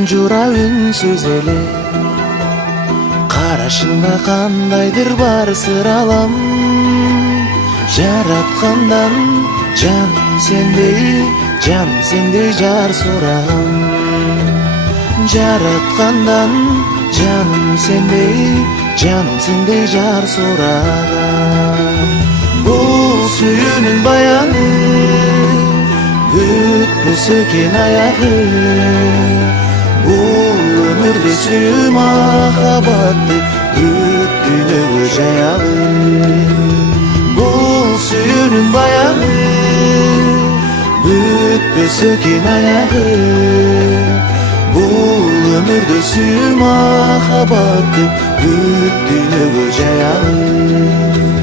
Тұнжыра үнсіз эле, карашыңда кандайдыр бар сыр алам. Жараткандан жаным сендей жар сурагам. Жараткандан жаным сендей жар сурагам. Бул сүйүүнүн баяны бүтпөс экен аягы. Бул өмүрдө сүйүү махабатты бүт дүйнөгө жаялы. Бул сүйүүнүн баяны бүтпөс экен аягы. Бул өмүрдө сүйүү махабатты бүт дүйнөгө жаялы.